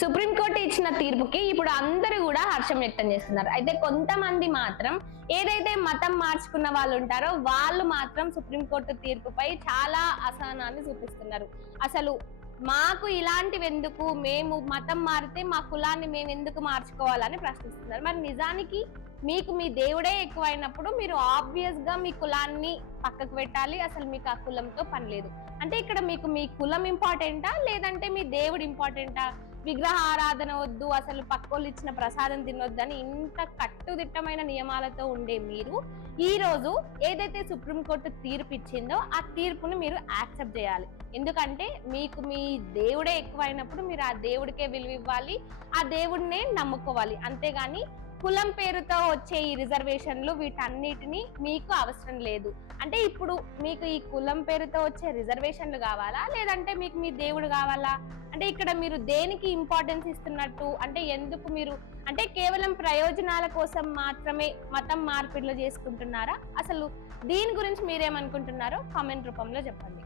Supreme court ఇచ్చిన తీర్పుకి ఇప్పుడు అందరూ కూడా హర్షం వ్యక్తం చేస్తున్నారు. అయితే కొంతమంది మాత్రం ఏదైతే మతం మార్చుకున్న వాళ్ళు ఉంటారో వాళ్ళు మాత్రం సుప్రీంకోర్టు తీర్పుపై చాలా అసహనాన్ని చూపిస్తున్నారు. అసలు మాకు ఇలాంటివి ఎందుకు, మేము మతం మారితే మా కులాన్ని మేము ఎందుకు మార్చుకోవాలని ప్రశ్నిస్తున్నారు. మరి నిజానికి మీకు మీ దేవుడే ఎక్కువైనప్పుడు మీరు ఆబ్వియస్ గా మీ కులాన్ని పక్కకు పెట్టాలి. అసలు మీకు ఆ కులంతో పని లేదు. అంటే ఇక్కడ మీకు మీ కులం ఇంపార్టెంటా లేదంటే మీ దేవుడు ఇంపార్టెంటా? విగ్రహ ఆరాధన వద్దు, అసలు పక్కోళ్ళు ఇచ్చిన ప్రసాదం తినొద్దని ఇంత కట్టుదిట్టమైన నియమాలతో ఉండే మీరు ఈ రోజు ఏదైతే సుప్రీంకోర్టు తీర్పు ఇచ్చిందో ఆ తీర్పును మీరు యాక్సెప్ట్ చేయాలి. ఎందుకంటే మీకు మీ దేవుడే ఎక్కువైనప్పుడు మీరు ఆ దేవుడికే విలువ ఇవ్వాలి, ఆ దేవుడినే నమ్ముకోవాలి. అంతేగాని కులం పేరుతో వచ్చే ఈ రిజర్వేషన్లు వీటన్నిటిని మీకు అవసరం లేదు. అంటే ఇప్పుడు మీకు ఈ కులం పేరుతో వచ్చే రిజర్వేషన్లు కావాలా లేదంటే మీకు మీ దేవుడు కావాలా? అంటే ఇక్కడ మీరు దేనికి ఇంపార్టెన్స్ ఇస్తున్నట్టు? అంటే ఎందుకు మీరు అంటే కేవలం ప్రయోజనాల కోసం మాత్రమే మతం మార్పిడిలు చేసుకుంటున్నారా? అసలు దీని గురించి మీరేమనుకుంటున్నారో కామెంట్ రూపంలో చెప్పండి.